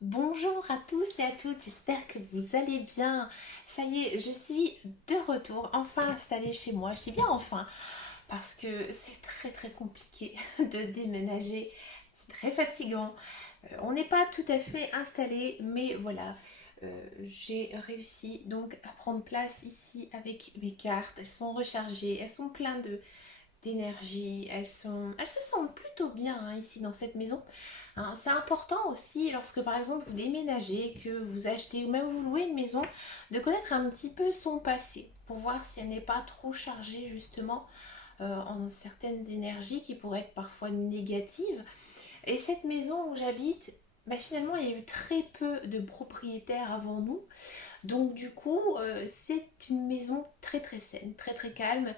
Bonjour à tous et à toutes, j'espère que vous allez bien. Ça y est, je suis de retour, enfin installée chez moi. Je dis bien enfin, parce que c'est très compliqué de déménager. C'est très fatigant. On n'est pas tout à fait installé, mais voilà. J'ai réussi donc à prendre place ici avec mes cartes. Elles sont rechargées, elles sont pleines d'énergie, elles se sentent plutôt bien hein, ici dans cette maison. Hein, c'est important aussi lorsque par exemple vous déménagez, que vous achetez ou même vous louez une maison, de connaître un petit peu son passé pour voir si elle n'est pas trop chargée justement en certaines énergies qui pourraient être parfois négatives. Et cette maison où j'habite, bah, finalement il y a eu très peu de propriétaires avant nous. Donc du coup, c'est une maison très saine, très calme.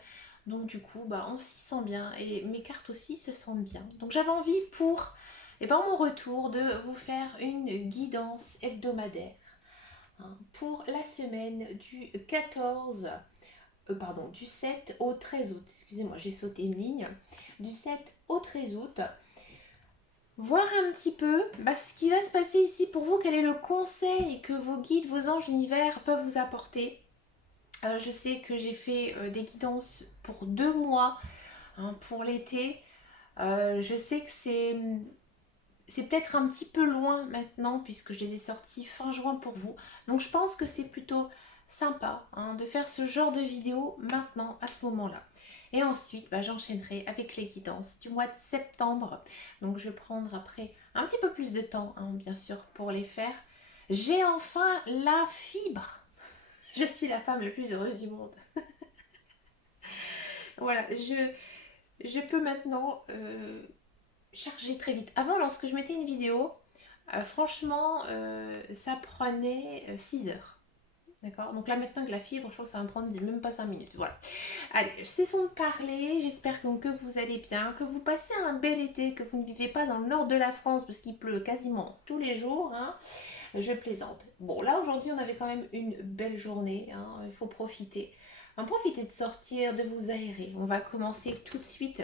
Donc du coup, bah, on s'y sent bien et mes cartes aussi se sentent bien. Donc j'avais envie pour mon retour de vous faire une guidance hebdomadaire hein, pour la semaine du 14, pardon, du 7 au 13 août. Excusez-moi, j'ai sauté une ligne. Du 7 au 13 août. Voir un petit peu ce qui va se passer ici pour vous, quel est le conseil que vos guides, vos anges univers peuvent vous apporter. Je sais que j'ai fait des guidances pour 2 mois hein, pour l'été. Je sais que c'est peut-être un petit peu loin maintenant puisque je les ai sortis fin juin pour vous. Donc je pense que c'est plutôt sympa hein, de faire ce genre de vidéo maintenant à ce moment-là. Et ensuite, j'enchaînerai avec les guidances du mois de septembre. Donc je vais prendre après un petit peu plus de temps, hein, bien sûr, pour les faire. J'ai enfin la fibre. Je suis la femme la plus heureuse du monde. Voilà, je peux maintenant charger très vite. Avant, lorsque je mettais une vidéo, franchement, ça prenait 6 heures. D'accord. Donc là, maintenant que la fibre, je crois que ça va me prendre même pas 5 minutes. Voilà. Allez, cessons de parler. J'espère donc que vous allez bien, que vous passez un bel été, que vous ne vivez pas dans le nord de la France parce qu'il pleut quasiment tous les jours. Hein. Je plaisante. Bon, là, aujourd'hui, on avait quand même une belle journée. Hein. Il faut profiter. Profitez de sortir, de vous aérer. On va commencer tout de suite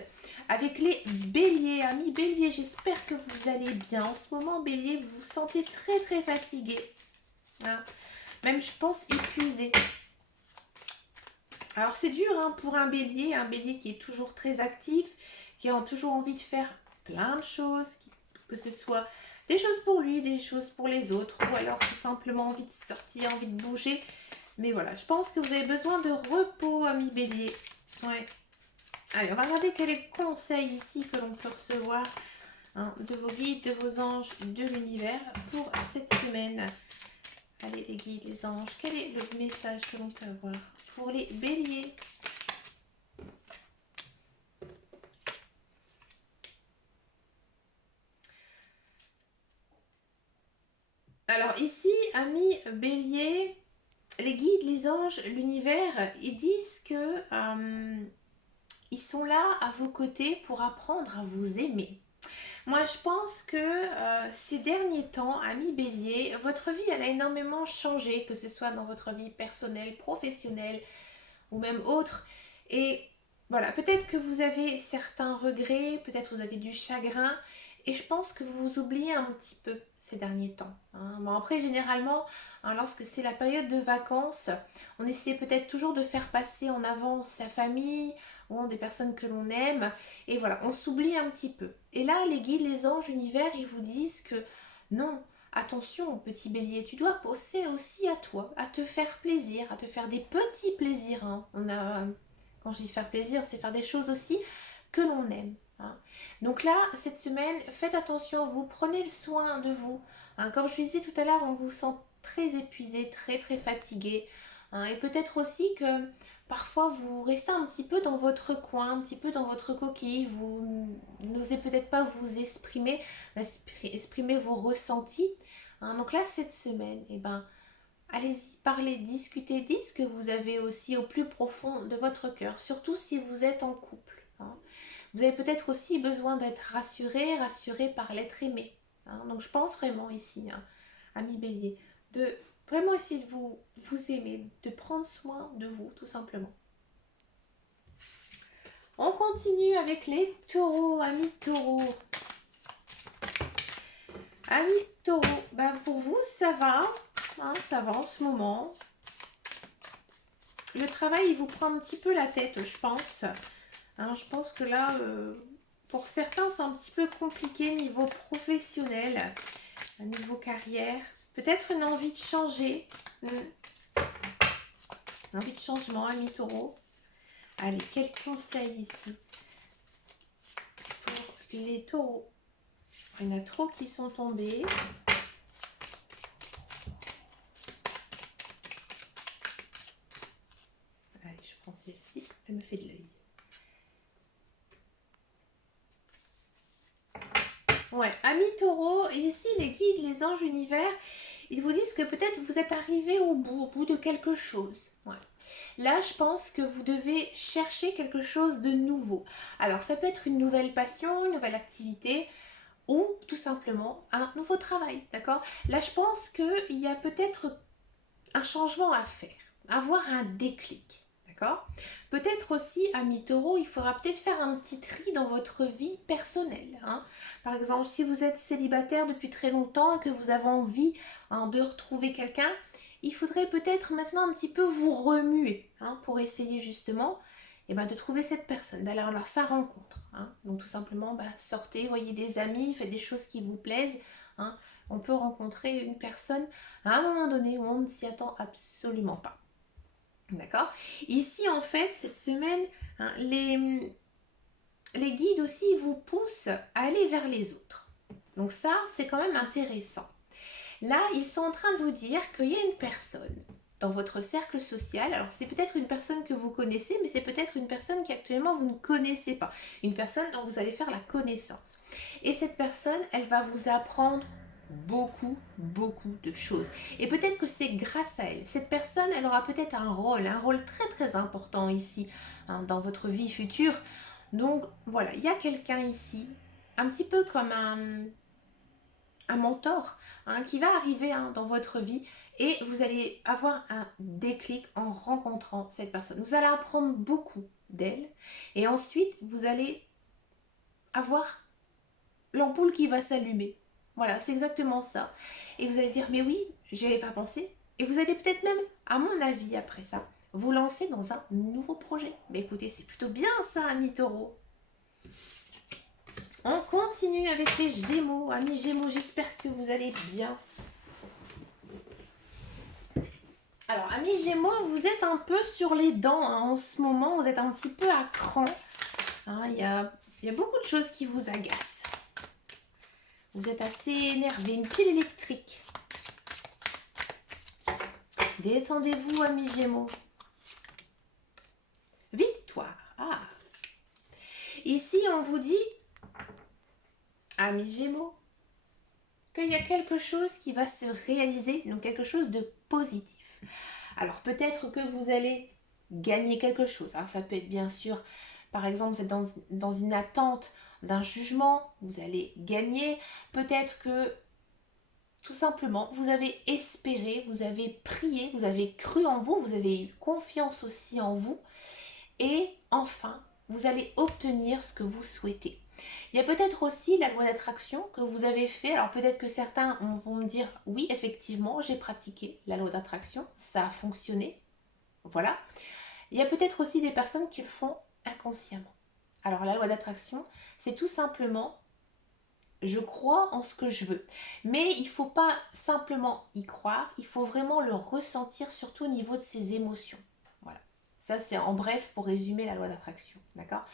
avec les béliers. Amis béliers, j'espère que vous allez bien. En ce moment, bélier, vous vous sentez très fatigué. Hein. Même, je pense, épuisé. Alors, c'est dur hein, pour un bélier qui est toujours très actif, qui a toujours envie de faire plein de choses, que ce soit des choses pour lui, des choses pour les autres, ou alors tout simplement envie de sortir, envie de bouger. Mais voilà, je pense que vous avez besoin de repos, ami bélier. Ouais. Allez, on va regarder quel est le conseil ici que l'on peut recevoir hein, de vos guides, de vos anges, de l'univers pour cette semaine. Allez, les guides, les anges, quel est le message que l'on peut avoir pour les béliers? Alors ici, amis bélier, les guides, les anges, l'univers, ils disent que ils sont là à vos côtés pour apprendre à vous aimer. Moi, je pense que ces derniers temps, amis bélier, votre vie, elle a énormément changé, que ce soit dans votre vie personnelle, professionnelle ou même autre. Et voilà, peut-être que vous avez certains regrets, peut-être vous avez du chagrin, et je pense que vous vous oubliez un petit peu ces derniers temps. Hein. Bon, après, généralement, hein, lorsque c'est la période de vacances, on essaie peut-être toujours de faire passer en avant sa famille ou des personnes que l'on aime, et voilà, on s'oublie un petit peu. Et là, les guides, les anges, l'univers, ils vous disent que non, attention, petit bélier, tu dois penser aussi à toi, à te faire plaisir, à te faire des petits plaisirs. Hein. Quand je dis faire plaisir, c'est faire des choses aussi que l'on aime. Hein. Donc là, cette semaine, faites attention à vous, prenez le soin de vous. Hein. Comme je vous disais tout à l'heure, on vous sent très épuisé, très fatigué. Hein. Et peut-être aussi que parfois vous restez un petit peu dans votre coin, un petit peu dans votre coquille, vous n'osez peut-être pas vous exprimer vos ressentis. Hein, donc là, cette semaine, allez-y, parlez, discutez, dites ce que vous avez aussi au plus profond de votre cœur, surtout si vous êtes en couple. Hein. Vous avez peut-être aussi besoin d'être rassuré par l'être aimé. Hein. Donc je pense vraiment ici, hein, ami bélier, de vraiment essayer de vous aimer, de prendre soin de vous, tout simplement. On continue avec les taureaux, amis taureaux. Amis taureaux, bah, pour vous, ça va. Hein, ça va en ce moment. Le travail, il vous prend un petit peu la tête, je pense. Hein, je pense que là, pour certains, c'est un petit peu compliqué niveau professionnel, niveau carrière. Peut-être une envie de changer. Une envie de changement, amis taureaux. Allez, quel conseil ici pour les taureaux? Il y en a trop qui sont tombés. Allez, je prends celle-ci. Elle me fait de l'œil. Ouais, amis taureaux, ici les guides, les anges, l'univers, ils vous disent que peut-être vous êtes arrivé au bout de quelque chose. Ouais. Là, je pense que vous devez chercher quelque chose de nouveau. Alors, ça peut être une nouvelle passion, une nouvelle activité ou tout simplement un nouveau travail, d'accord? Là, je pense qu'il y a peut-être un changement à faire, avoir un déclic. D'accord? Peut-être aussi, amis taureau, il faudra peut-être faire un petit tri dans votre vie personnelle. Hein. Par exemple, si vous êtes célibataire depuis très longtemps et que vous avez envie de retrouver quelqu'un, il faudrait peut-être maintenant un petit peu vous remuer pour essayer justement de trouver cette personne, d'aller à sa rencontre. Donc tout simplement, sortez, voyez des amis, faites des choses qui vous plaisent. On peut rencontrer une personne à un moment donné où on ne s'y attend absolument pas. D'accord? Ici, en fait, cette semaine, les guides aussi vous poussent à aller vers les autres. Donc ça, c'est quand même intéressant. Là, ils sont en train de vous dire qu'il y a une personne dans votre cercle social. Alors, c'est peut-être une personne que vous connaissez, mais c'est peut-être une personne qu'actuellement vous ne connaissez pas. Une personne dont vous allez faire la connaissance. Et cette personne, elle va vous apprendre beaucoup de choses. Et peut-être que c'est grâce à elle. Cette personne, elle aura peut-être un rôle très important ici, dans votre vie future. Donc, voilà, il y a quelqu'un ici, un petit peu comme un mentor qui va arriver dans votre vie et vous allez avoir un déclic en rencontrant cette personne. Vous allez apprendre beaucoup d'elle et ensuite vous allez avoir l'ampoule qui va s'allumer. Voilà, c'est exactement ça. Et vous allez dire, mais oui, j'y avais pas pensé. Et vous allez peut-être même, à mon avis, après ça, vous lancer dans un nouveau projet. Mais écoutez, c'est plutôt bien ça, amis taureaux. On continue avec les Gémeaux. Amis Gémeaux, j'espère que vous allez bien. Alors, amis Gémeaux, vous êtes un peu sur les dents en ce moment. Vous êtes un petit peu à cran. Il y a beaucoup de choses qui vous agacent. Vous êtes assez énervé, une pile électrique. Détendez-vous, amis Gémeaux. Victoire. Ah. Ici, on vous dit, amis Gémeaux, qu'il y a quelque chose qui va se réaliser, donc quelque chose de positif. Alors, peut-être que vous allez gagner quelque chose. Ça peut être bien sûr, par exemple, vous êtes dans une attente d'un jugement, vous allez gagner. Peut-être que tout simplement, vous avez espéré, vous avez prié, vous avez cru en vous, vous avez eu confiance aussi en vous. Et enfin, vous allez obtenir ce que vous souhaitez. Il y a peut-être aussi la loi d'attraction que vous avez fait. Alors peut-être que certains vont me dire, oui, effectivement, j'ai pratiqué la loi d'attraction, ça a fonctionné. Voilà. Il y a peut-être aussi des personnes qui le font inconsciemment. Alors la loi d'attraction, c'est tout simplement je crois en ce que je veux. Mais il ne faut pas simplement y croire, il faut vraiment le ressentir, surtout au niveau de ses émotions. Voilà. Ça, c'est en bref pour résumer la loi d'attraction. D'accord?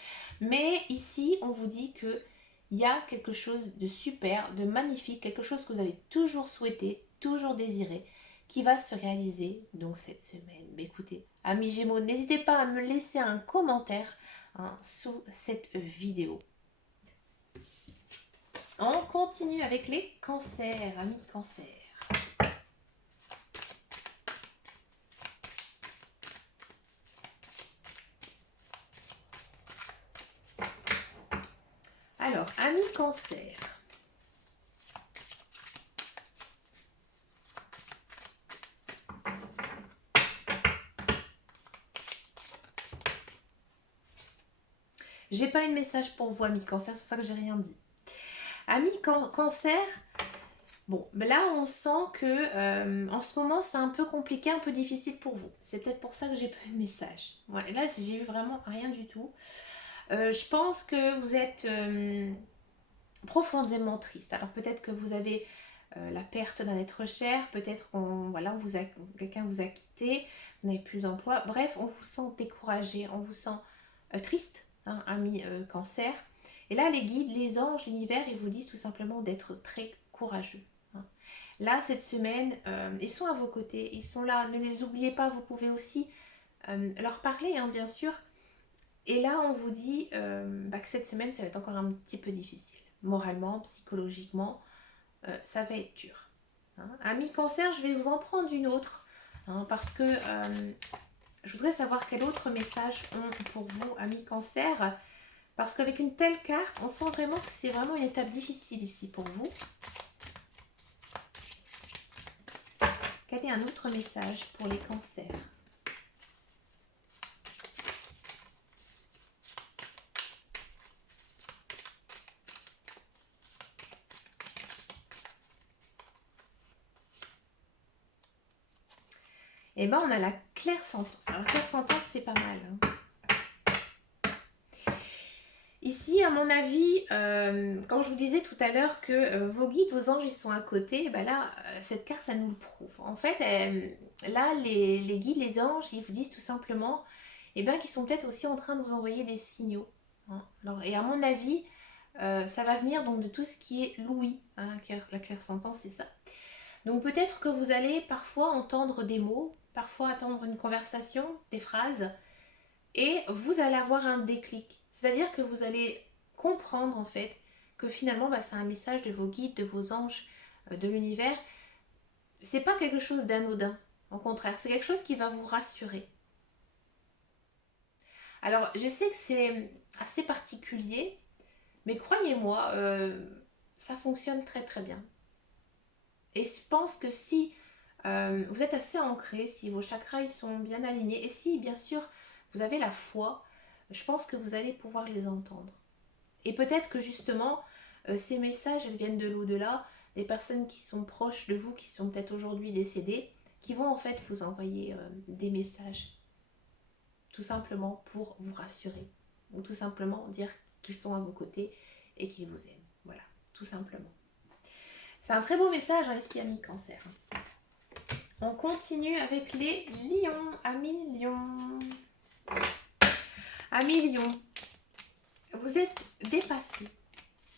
Mais ici, on vous dit qu'il y a quelque chose de super, de magnifique, quelque chose que vous avez toujours souhaité, toujours désiré, qui va se réaliser donc cette semaine. Mais écoutez, amis Gémeaux, n'hésitez pas à me laisser un commentaire sous cette vidéo. On continue avec les cancers, amis cancers. Alors, amis cancer. J'ai pas eu de message pour vous, amis cancer, c'est pour ça que j'ai rien dit. Amis cancer, Bon, mais là on sent que en ce moment c'est un peu compliqué, un peu difficile pour vous. C'est peut-être pour ça que j'ai pas eu de message. Ouais, là j'ai eu vraiment rien du tout. Je pense que vous êtes profondément triste. Alors peut-être que vous avez la perte d'un être cher, peut-être qu'on voilà, quelqu'un vous a quitté, vous n'avez plus d'emploi. Bref, on vous sent découragé, on vous sent triste, hein, ami cancer. Et là, les guides, les anges, l'univers, ils vous disent tout simplement d'être très courageux, hein. Là, cette semaine, ils sont à vos côtés, ils sont là, ne les oubliez pas, vous pouvez aussi leur parler, hein, bien sûr. Et là, on vous dit que cette semaine, ça va être encore un petit peu difficile. Moralement, psychologiquement, ça va être dur, hein. Ami cancer, je vais vous en prendre une autre, hein, parce que je voudrais savoir quel autre message ont pour vous, ami cancer. Parce qu'avec une telle carte, on sent vraiment que c'est vraiment une étape difficile ici pour vous. Quel est un autre message pour les cancers? Eh bien, on a la clairsentence. Alors, la clairsentence, c'est pas mal, hein. Ici, à mon avis, quand je vous disais tout à l'heure que vos guides, vos anges, ils sont à côté, ben là, cette carte, elle nous le prouve. En fait, là, les guides, les anges, ils vous disent tout simplement qu'ils sont peut-être aussi en train de vous envoyer des signaux, hein. Alors, et à mon avis, ça va venir donc de tout ce qui est l'ouïe, hein, la clairsentence, c'est ça. Donc peut-être que vous allez parfois entendre des mots, parfois entendre une conversation, des phrases, et vous allez avoir un déclic. C'est-à-dire que vous allez comprendre en fait que finalement c'est un message de vos guides, de vos anges, de l'univers. C'est pas quelque chose d'anodin, au contraire, c'est quelque chose qui va vous rassurer. Alors je sais que c'est assez particulier, mais croyez-moi, ça fonctionne très très bien. Et je pense que si vous êtes assez ancré, si vos chakras ils sont bien alignés, et si bien sûr vous avez la foi, je pense que vous allez pouvoir les entendre. Et peut-être que justement, ces messages, elles viennent de l'au-delà, des personnes qui sont proches de vous, qui sont peut-être aujourd'hui décédées, qui vont en fait vous envoyer des messages, tout simplement pour vous rassurer, ou tout simplement dire qu'ils sont à vos côtés et qu'ils vous aiment. Voilà, tout simplement. C'est un très beau message, hein, ici, ami cancer. On continue avec les lions, amis lions. Amis lions, vous êtes dépassés.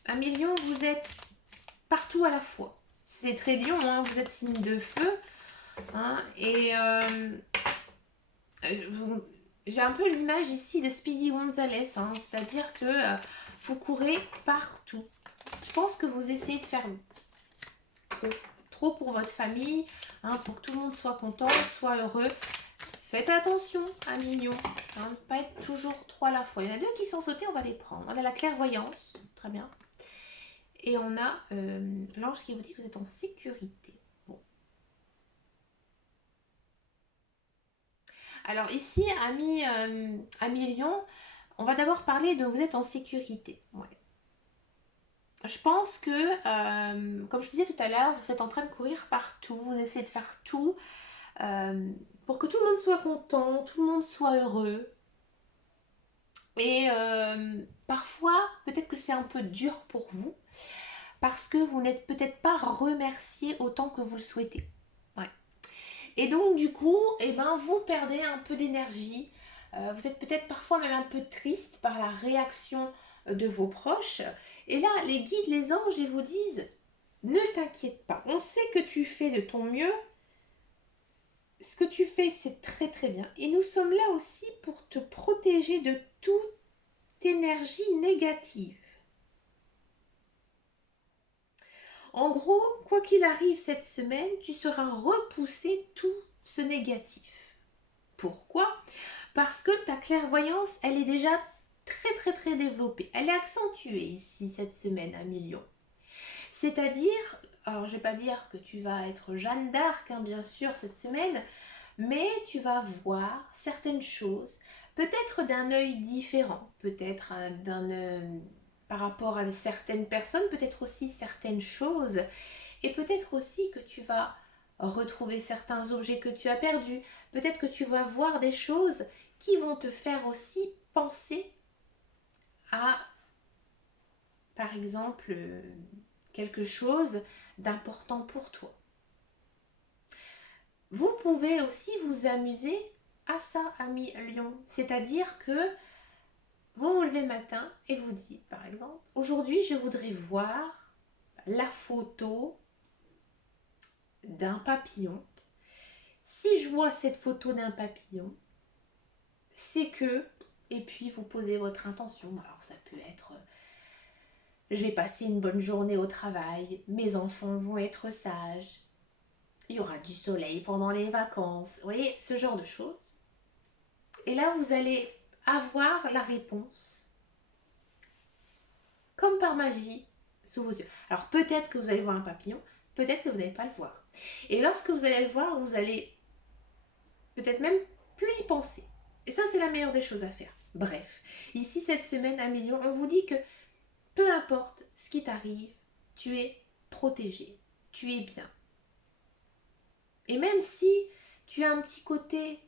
Amis lions, vous êtes partout à la fois. C'est très lion, hein, vous êtes signe de feu, hein, et j'ai un peu l'image ici de Speedy Gonzales, hein, c'est-à-dire que vous courez partout. Je pense que vous essayez de faire trop pour votre famille, hein, pour que tout le monde soit content, soit heureux. Faites attention, amis lions, hein, ne pas être toujours trop à la fois. Il y en a deux qui sont sautés, on va les prendre. On a la clairvoyance, très bien. Et on a l'ange qui vous dit que vous êtes en sécurité. Bon. Alors ici, amis lions, on va d'abord parler de vous êtes en sécurité. Ouais. Je pense que, comme je disais tout à l'heure, vous êtes en train de courir partout, vous essayez de faire tout pour que tout le monde soit content, tout le monde soit heureux. Et parfois, peut-être que c'est un peu dur pour vous, parce que vous n'êtes peut-être pas remercié autant que vous le souhaitez. Ouais. Et donc, du coup, vous perdez un peu d'énergie. Vous êtes peut-être parfois même un peu triste par la réaction de vos proches. Et là, les guides, les anges, ils vous disent, ne t'inquiète pas. On sait que tu fais de ton mieux. Ce que tu fais, c'est très très bien. Et nous sommes là aussi pour te protéger de toute énergie négative. En gros, quoi qu'il arrive cette semaine, tu seras repoussé tout ce négatif. Pourquoi? Parce que ta clairvoyance, elle est déjà très très très développée. Elle est accentuée ici cette semaine à millions. C'est-à-dire, alors je ne vais pas dire que tu vas être Jeanne d'Arc, hein, bien sûr, cette semaine, mais tu vas voir certaines choses, peut-être d'un œil différent, peut-être par rapport à certaines personnes, peut-être aussi certaines choses. Et peut-être aussi que tu vas retrouver certains objets que tu as perdus. Peut-être que tu vas voir des choses qui vont te faire aussi penser à, par exemple, quelque chose d'important pour toi. Vous pouvez aussi vous amuser à ça, ami Lion. C'est-à-dire que vous vous levez le matin et vous dites, par exemple, aujourd'hui, je voudrais voir la photo d'un papillon. Si je vois cette photo d'un papillon, c'est que, et puis vous posez votre intention. Alors ça peut être, je vais passer une bonne journée au travail, mes enfants vont être sages, il y aura du soleil pendant les vacances, vous voyez, ce genre de choses. Et là, vous allez avoir la réponse, comme par magie, sous vos yeux. Alors peut-être que vous allez voir un papillon, peut-être que vous n'allez pas le voir. Et lorsque vous allez le voir, vous allez peut-être même plus y penser. Et ça, c'est la meilleure des choses à faire. Bref, ici, cette semaine, à Million, on vous dit que peu importe ce qui t'arrive, tu es protégé, tu es bien. Et même si tu as un petit côté,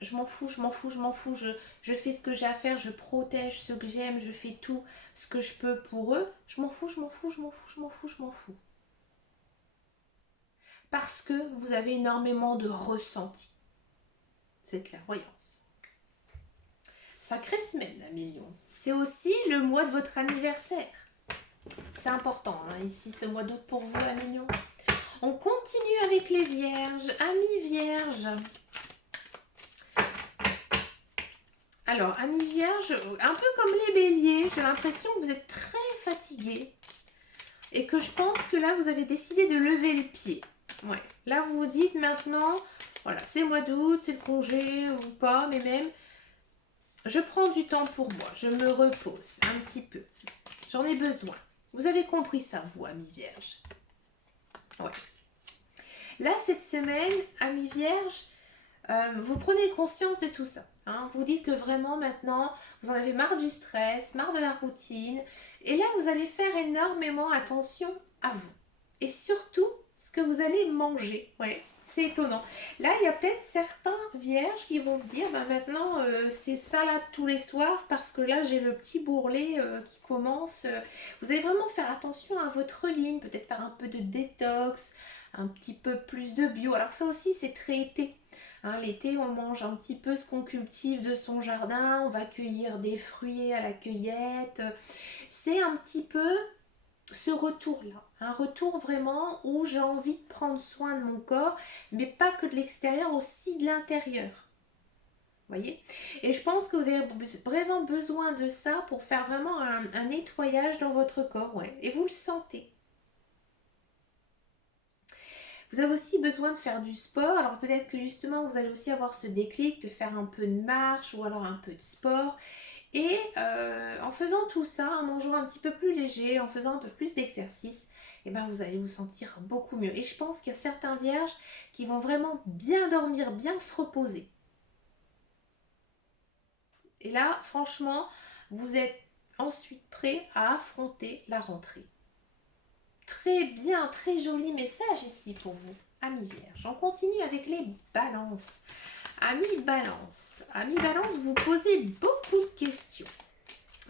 je m'en fous, je m'en fous, je m'en fous, je fais ce que j'ai à faire, je protège ceux que j'aime, je fais tout ce que je peux pour eux, je m'en fous, je m'en fous, je m'en fous, je m'en fous, je m'en fous. Parce que vous avez énormément de ressenti. C'est clairvoyance. Sacrée semaine, à Million. C'est aussi le mois de votre anniversaire. C'est important, hein, ici, ce mois d'août pour vous, à Million. On continue avec les vierges. Amis vierges. Alors, amis vierges, un peu comme les béliers, j'ai l'impression que vous êtes très fatigués. Et que je pense que là, vous avez décidé de lever le pied. Ouais. Là, vous vous dites maintenant, voilà, c'est mois d'août, c'est le congé ou pas, mais même, je prends du temps pour moi, je me repose un petit peu. J'en ai besoin. Vous avez compris ça, vous, amis vierges. Ouais. Là, cette semaine, amis vierges, vous prenez conscience de tout ça. Hein. Vous dites que vraiment maintenant, vous en avez marre du stress, marre de la routine. Et là, vous allez faire énormément attention à vous. Et surtout, ce que vous allez manger. Ouais, c'est étonnant. Là, il y a peut-être certains vierges qui vont se dire, bah, maintenant, c'est salade tous les soirs parce que là, j'ai le petit bourrelet qui commence. Vous allez vraiment faire attention à votre ligne, peut-être faire un peu de détox, un petit peu plus de bio. Alors ça aussi, c'est très été. Hein, l'été, on mange un petit peu ce qu'on cultive de son jardin, on va cueillir des fruits à la cueillette. C'est un petit peu ce retour-là, un retour vraiment où j'ai envie de prendre soin de mon corps, mais pas que de l'extérieur, aussi de l'intérieur. Voyez. Et je pense que vous avez vraiment besoin de ça pour faire vraiment un nettoyage dans votre corps, ouais. Et vous le sentez. Vous avez aussi besoin de faire du sport. Alors peut-être que justement vous allez aussi avoir ce déclic de faire un peu de marche ou alors un peu de sport. Et en faisant tout ça, en mangeant un petit peu plus léger, en faisant un peu plus d'exercice, eh ben vous allez vous sentir beaucoup mieux. Et je pense qu'il y a certains vierges qui vont vraiment bien dormir, bien se reposer. Et là, franchement, vous êtes ensuite prêt à affronter la rentrée. Très bien, très joli message ici pour vous, amis vierges. On continue avec les balances. Amis balance, vous posez beaucoup de questions.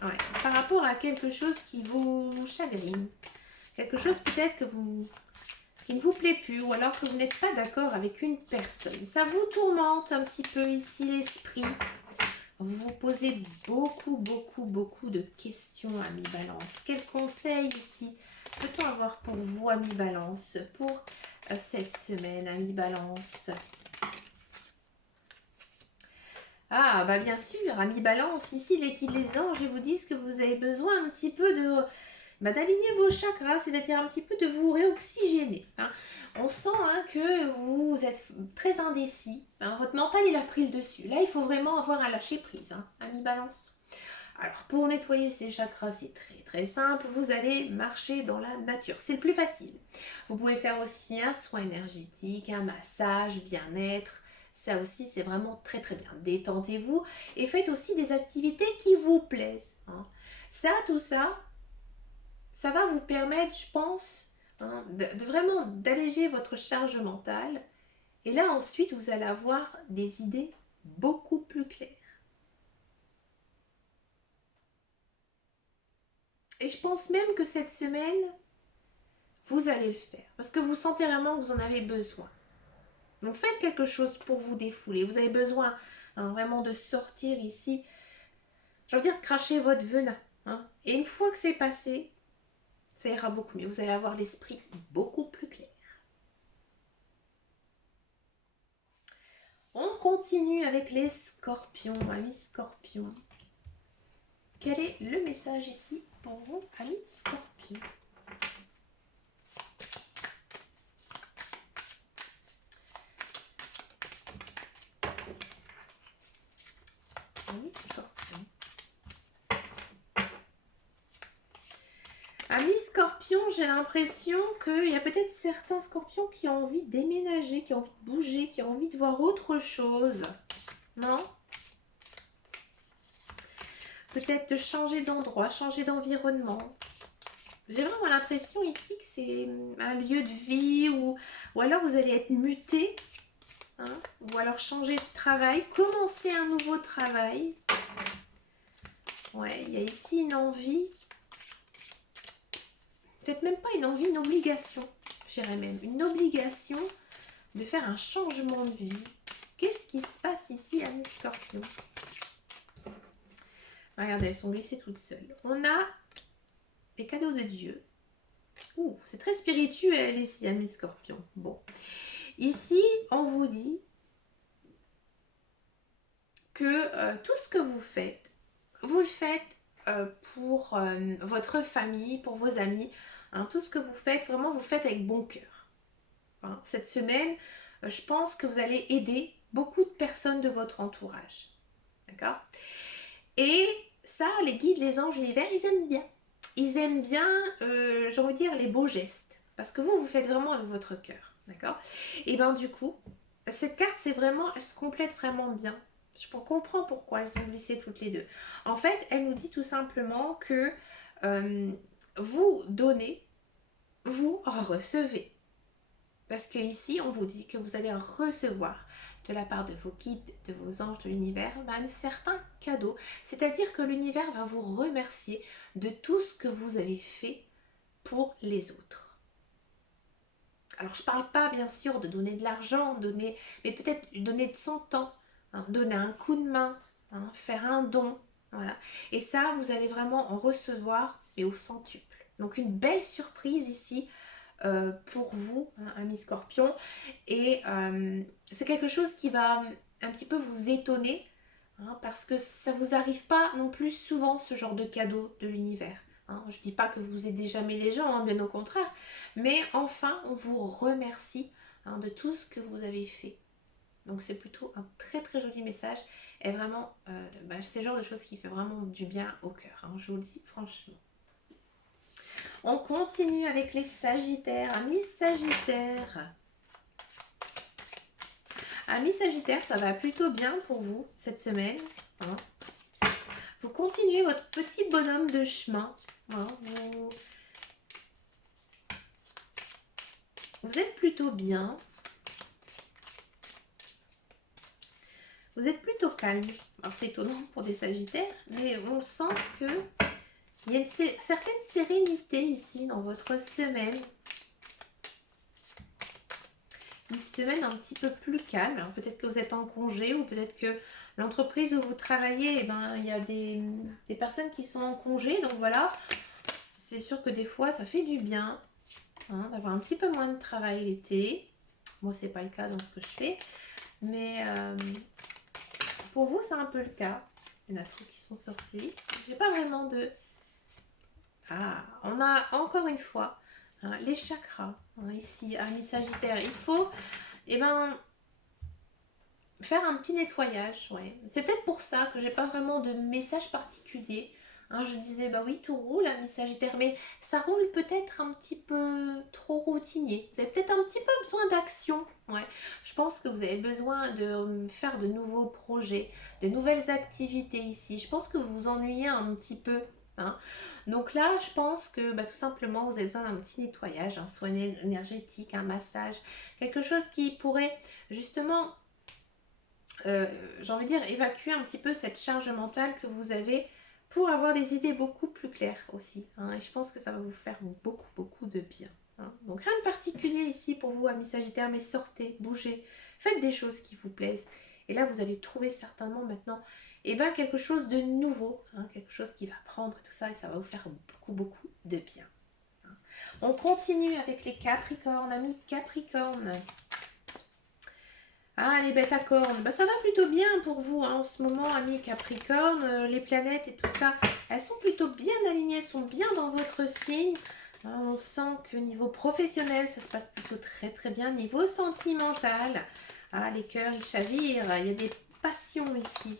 Ouais, par rapport à quelque chose qui vous chagrine. Quelque chose peut-être qui ne vous plaît plus ou alors que vous n'êtes pas d'accord avec une personne. Ça vous tourmente un petit peu ici l'esprit. Vous vous posez beaucoup de questions, amis balance. Quel conseil ici peut-on avoir pour vous, amis balance, pour cette semaine, amis balance? Ah, bah bien sûr, amis balance, ici les guides, les anges, ils vous disent que vous avez besoin un petit peu d'aligner vos chakras, c'est-à-dire un petit peu de vous réoxygéner. Hein. On sent que vous êtes très indécis, hein. Votre mental il a pris le dessus. Là, il faut vraiment avoir un lâcher prise, hein, amis balance. Alors, pour nettoyer ces chakras, c'est très simple. Vous allez marcher dans la nature. C'est le plus facile. Vous pouvez faire aussi un soin énergétique, un massage, bien-être. Ça aussi, c'est vraiment très bien. Détendez-vous et faites aussi des activités qui vous plaisent. Hein. Ça, tout ça, ça va vous permettre, je pense, hein, de vraiment d'alléger votre charge mentale. Et là, ensuite, vous allez avoir des idées beaucoup plus claires. Et je pense même que cette semaine, vous allez le faire. Parce que vous sentez vraiment que vous en avez besoin. Donc faites quelque chose pour vous défouler. Vous avez besoin vraiment de sortir ici. J'ai envie de dire de cracher votre venin. Hein. Et une fois que c'est passé, ça ira beaucoup mieux. Vous allez avoir l'esprit beaucoup plus clair. On continue avec les scorpions, amis scorpions. Quel est le message ici pour vous, amis scorpions? Amis scorpions. Amis scorpions, j'ai l'impression qu'il y a peut-être certains scorpions qui ont envie de déménager, qui ont envie de bouger, qui ont envie de voir autre chose. Non? Peut-être de changer d'endroit, changer d'environnement. J'ai vraiment l'impression ici que c'est un lieu de vie ou alors vous allez être muté. Hein, ou alors changer de travail, commencer un nouveau travail. Ouais, il y a ici une envie. Peut-être même pas une envie, une obligation. Je dirais même une obligation de faire un changement de vie. Qu'est-ce qui se passe ici, amis scorpions? Regardez, elles sont glissées toutes seules. On a les cadeaux de Dieu. Ouh, c'est très spirituel ici, amis scorpions. Bon. Ici, on vous dit que tout ce que vous le faites pour votre famille, pour vos amis. Hein, tout ce que vous faites, vraiment, vous faites avec bon cœur. Hein, cette semaine, je pense que vous allez aider beaucoup de personnes de votre entourage. D'accord? Et ça, les guides, les anges, l'univers, ils aiment bien. Ils aiment bien, j'ai envie de dire, les beaux gestes. Parce que vous faites vraiment avec votre cœur. D'accord? Et bien du coup, cette carte, c'est vraiment, elle se complète vraiment bien. Je comprends pourquoi elles sont glissées toutes les deux. En fait, elle nous dit tout simplement que vous donnez, vous recevez. Parce que ici, on vous dit que vous allez recevoir de la part de vos guides, de vos anges de l'univers, un certain cadeau. C'est-à-dire que l'univers va vous remercier de tout ce que vous avez fait pour les autres. Alors, je ne parle pas, bien sûr, de donner de l'argent, mais peut-être donner de son temps, hein, donner un coup de main, hein, faire un don. Voilà. Et ça, vous allez vraiment en recevoir, mais au centuple. Donc, une belle surprise ici pour vous, hein, amis scorpions. Et c'est quelque chose qui va un petit peu vous étonner, hein, parce que ça ne vous arrive pas non plus souvent ce genre de cadeau de l'univers. Hein. Je ne dis pas que vous aidez jamais les gens, hein, bien au contraire. Mais enfin, on vous remercie, hein, de tout ce que vous avez fait. Donc c'est plutôt un très très joli message. Et vraiment, c'est le genre de choses qui fait vraiment du bien au cœur. Hein, je vous le dis franchement. On continue avec les Sagittaires. Amis Sagittaires. Amis Sagittaires, ça va plutôt bien pour vous cette semaine. Hein. Vous continuez votre petit bonhomme de chemin. Hein. Vous êtes plutôt bien. Vous êtes plutôt calme. Alors c'est étonnant pour des Sagittaires, mais on sent que il y a une certaine sérénité ici dans votre semaine. Une semaine un petit peu plus calme. Peut-être que vous êtes en congé ou peut-être que l'entreprise où vous travaillez, il y a des personnes qui sont en congé. Donc voilà, c'est sûr que des fois, ça fait du bien, hein, d'avoir un petit peu moins de travail l'été. Moi, c'est pas le cas dans ce que je fais. Mais pour vous, c'est un peu le cas. Il y en a trop qui sont sortis. J'ai pas vraiment de... Ah, on a encore une fois hein, les chakras. Hein, ici, amis Sagittaire, il faut faire un petit nettoyage. Ouais. C'est peut-être pour ça que j'ai pas vraiment de message particulier. Hein, je disais, bah oui, tout roule, amis Sagittaire, mais ça roule peut-être un petit peu trop routinier. Vous avez peut-être un petit peu besoin d'action. Ouais. Je pense que vous avez besoin de faire de nouveaux projets, de nouvelles activités ici. Je pense que vous vous ennuyez un petit peu. hein. Donc là, je pense que bah, tout simplement, vous avez besoin d'un petit nettoyage, un soin énergétique, un massage, quelque chose qui pourrait justement, j'ai envie de dire, évacuer un petit peu cette charge mentale que vous avez pour avoir des idées beaucoup plus claires aussi, hein. Et je pense que ça va vous faire beaucoup, beaucoup de bien, hein. Donc rien de particulier ici pour vous, amis Sagittaire, mais sortez, bougez, faites des choses qui vous plaisent. Et là, vous allez trouver certainement maintenant quelque chose de nouveau, hein, quelque chose qui va prendre tout ça et ça va vous faire beaucoup, beaucoup de bien, hein. On continue avec les Capricornes, amis Capricornes. Ah, les bêtes à cornes, bah, ça va plutôt bien pour vous, hein, en ce moment, amis Capricorne. Les planètes et tout ça, elles sont plutôt bien alignées, elles sont bien dans votre signe, hein. On sent que niveau professionnel, ça se passe plutôt très très bien. Niveau sentimental, ah, les cœurs, ils chavirent, il y a des passions ici,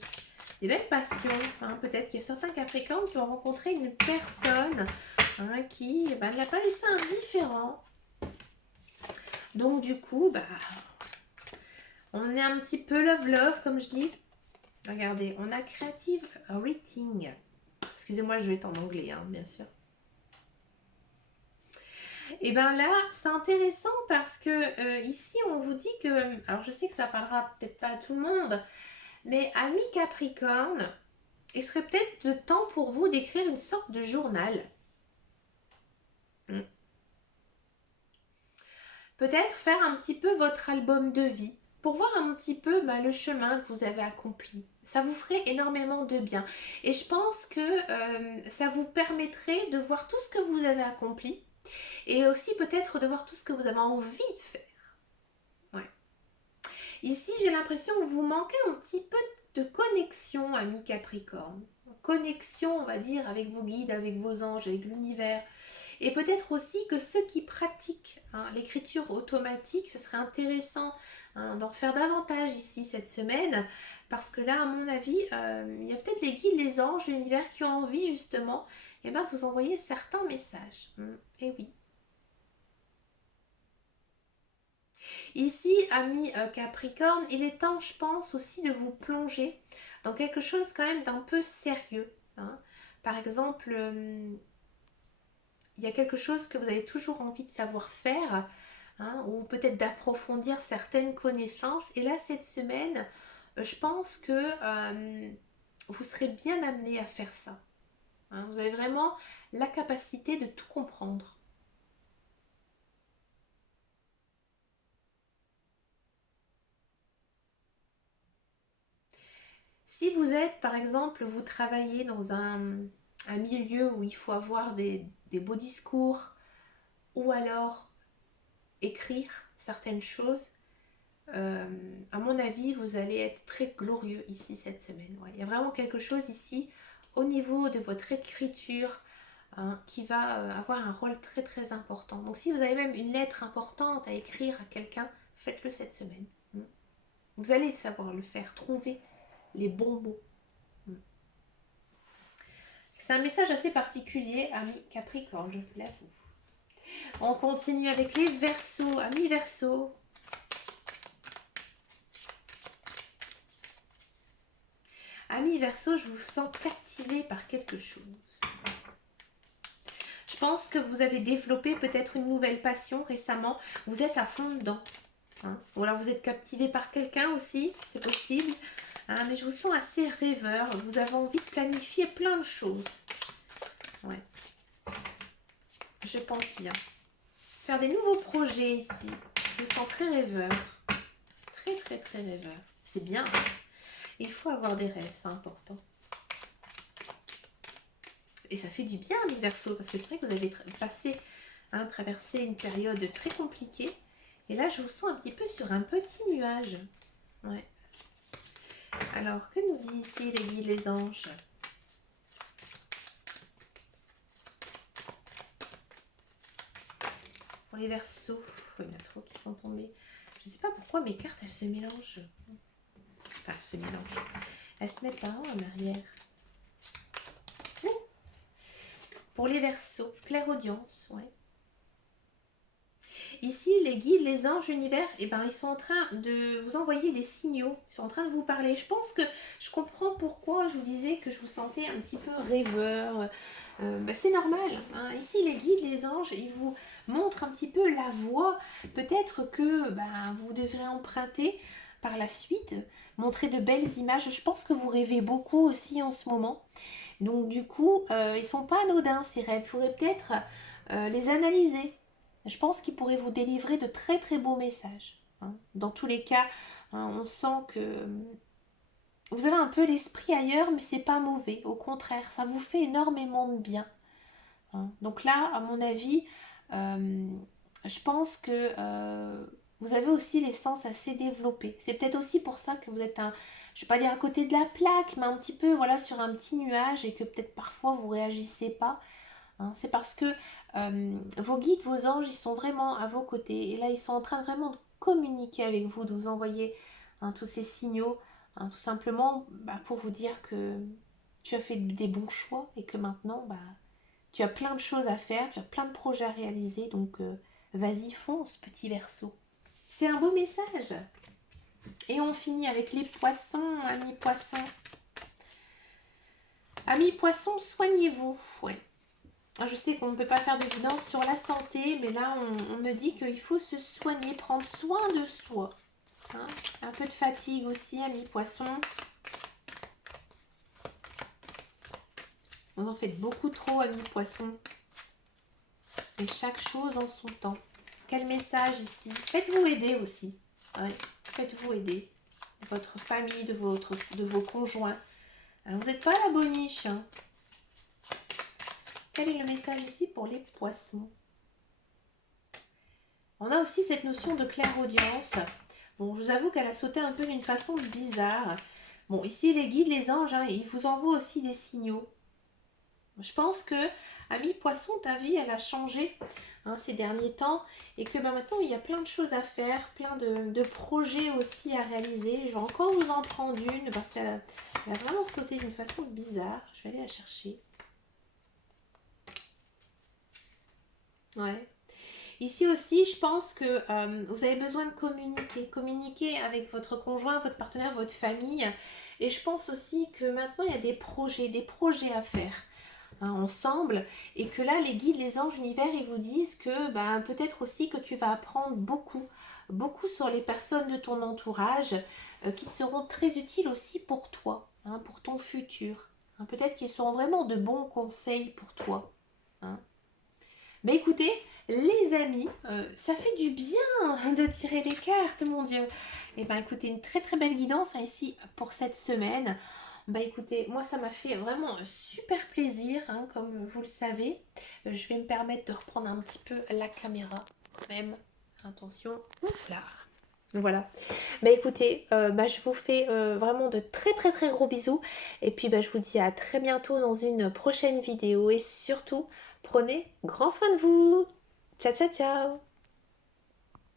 des belles passions, hein. Peut-être qu'il y a certains Capricornes qui ont rencontré une personne, hein, qui bah, ne l'a pas laissé indifférent. Donc du coup, bah, on est un petit peu love-love, comme je dis. Regardez, on a Creative Rating. Excusez-moi, je vais être en anglais, hein, bien sûr. Et bien là, c'est intéressant parce que ici, on vous dit que... Alors, je sais que ça parlera peut-être pas à tout le monde, mais amis Capricorne, il serait peut-être le temps pour vous d'écrire une sorte de journal. Peut-être faire un petit peu votre album de vie pour voir un petit peu le chemin que vous avez accompli. Ça vous ferait énormément de bien. Et je pense que ça vous permettrait de voir tout ce que vous avez accompli et aussi peut-être de voir tout ce que vous avez envie de faire. Ouais. Ici, j'ai l'impression que vous manquez un petit peu de connexion, ami Capricorne. Connexion, on va dire, avec vos guides, avec vos anges, avec l'univers. Et peut-être aussi que ceux qui pratiquent, hein, l'écriture automatique, ce serait intéressant, hein, d'en faire davantage ici cette semaine. Parce que là, à mon avis, il y a peut-être les guides, les anges, l'univers qui ont envie justement de vous envoyer certains messages. Et oui. Ici, ami Capricorne, il est temps, je pense, aussi de vous plonger dans quelque chose quand même d'un peu sérieux, hein. Par exemple, il y a quelque chose que vous avez toujours envie de savoir faire, hein, ou peut-être d'approfondir certaines connaissances. Et là, cette semaine, je pense que vous serez bien amené à faire ça, hein. Vous avez vraiment la capacité de tout comprendre. Si vous êtes, par exemple, vous travaillez dans un milieu où il faut avoir des beaux discours, ou alors écrire certaines choses, à mon avis, vous allez être très glorieux ici cette semaine. Ouais, il y a vraiment quelque chose ici au niveau de votre écriture, hein, qui va avoir un rôle très très important. Donc si vous avez même une lettre importante à écrire à quelqu'un, faites-le cette semaine. Vous allez savoir le faire, trouver les bons mots. C'est un message assez particulier, ami Capricorne, je vous l'avoue. On continue avec les Verseaux, amis Verseaux. Ami Verseau, je vous sens captivé par quelque chose. Je pense que vous avez développé peut-être une nouvelle passion récemment. Vous êtes à fond dedans, hein. Ou alors vous êtes captivé par quelqu'un aussi, c'est possible, hein, mais je vous sens assez rêveur. Vous avez envie de planifier plein de choses. Ouais. Je pense bien. Faire des nouveaux projets ici. Je vous sens très rêveur. Très très très rêveur. C'est bien. Il faut avoir des rêves, c'est important. Et ça fait du bien, les Verseaux, parce que c'est vrai que vous avez traversé une période très compliquée. Et là, je vous sens un petit peu sur un petit nuage. Ouais. Alors, que nous dit ici les guides, les anges? Pour les Verseaux, il y en a trop qui sont tombés. Je ne sais pas pourquoi mes cartes, elles se mélangent. Enfin, elles se mélangent. Elles se mettent là en arrière. Pour les Verseaux, claire audience, ouais. Ici, les guides, les anges, l'univers, eh ben, ils sont en train de vous envoyer des signaux. Ils sont en train de vous parler. Je pense que je comprends pourquoi je vous disais que je vous sentais un petit peu rêveur. C'est normal, hein. Ici, les guides, les anges, ils vous montrent un petit peu la voie. Peut-être que vous devrez emprunter par la suite, montrer de belles images. Je pense que vous rêvez beaucoup aussi en ce moment. Donc du coup, ils sont pas anodins ces rêves. Il faudrait peut-être les analyser. Je pense qu'ils pourraient vous délivrer de très très beaux messages, hein. Dans tous les cas, hein, on sent que vous avez un peu l'esprit ailleurs, mais c'est pas mauvais. Au contraire, ça vous fait énormément de bien, hein. Donc là, à mon avis, euh, je pense que vous avez aussi les sens assez développés. C'est peut-être aussi pour ça que vous êtes je vais pas dire à côté de la plaque, mais un petit peu voilà sur un petit nuage et que peut-être parfois vous réagissez pas, hein. C'est parce que vos guides, vos anges, ils sont vraiment à vos côtés. Et là, ils sont en train de vraiment de communiquer avec vous, de vous envoyer, hein, tous ces signaux, hein, tout simplement pour vous dire que tu as fait des bons choix et que maintenant, tu as plein de choses à faire, tu as plein de projets à réaliser. Donc, vas-y, fonce, petit Verseau. C'est un beau message. Et on finit avec les poissons, amis poissons. Amis poissons, soignez-vous. Ouais. Je sais qu'on ne peut pas faire de guidance sur la santé, mais là, on me dit qu'il faut se soigner, prendre soin de soi, hein. Un peu de fatigue aussi, amis poissons. Vous en faites beaucoup trop, amis poissons. Et chaque chose en son temps. Quel message ici? Faites-vous aider aussi. Ouais. Faites-vous aider. Votre famille, de vos conjoints. Alors, vous n'êtes pas à la boniche, hein. Quel est le message ici pour les poissons? On a aussi cette notion de clairaudience. Bon, je vous avoue qu'elle a sauté un peu d'une façon bizarre. Bon, ici, les guides, les anges, hein, ils vous envoient aussi des signaux. Je pense que, ami poisson, ta vie, elle a changé, hein, ces derniers temps. Et que maintenant, il y a plein de choses à faire, plein de projets aussi à réaliser. Je vais encore vous en prendre une parce qu'elle a vraiment sauté d'une façon bizarre. Je vais aller la chercher. Ouais. Ici aussi, je pense que vous avez besoin de communiquer avec votre conjoint, votre partenaire, votre famille. Et je pense aussi que maintenant, il y a des projets à faire, hein, ensemble. Et que là, les guides, les anges, l'univers, ils vous disent que peut-être aussi que tu vas apprendre beaucoup sur les personnes de ton entourage qui seront très utiles aussi pour toi, hein, pour ton futur, hein. Peut-être qu'ils seront vraiment de bons conseils pour toi, hein. Mais écoutez, les amis, ça fait du bien de tirer les cartes, mon Dieu. Et écoutez, une très très belle guidance, hein, ici pour cette semaine. Écoutez, moi ça m'a fait vraiment un super plaisir, hein, comme vous le savez. Je vais me permettre de reprendre un petit peu la caméra, même. Attention, là. Voilà. Écoutez, je vous fais vraiment de très très très gros bisous. Et puis je vous dis à très bientôt dans une prochaine vidéo. Et surtout, prenez grand soin de vous. Ciao ciao ciao.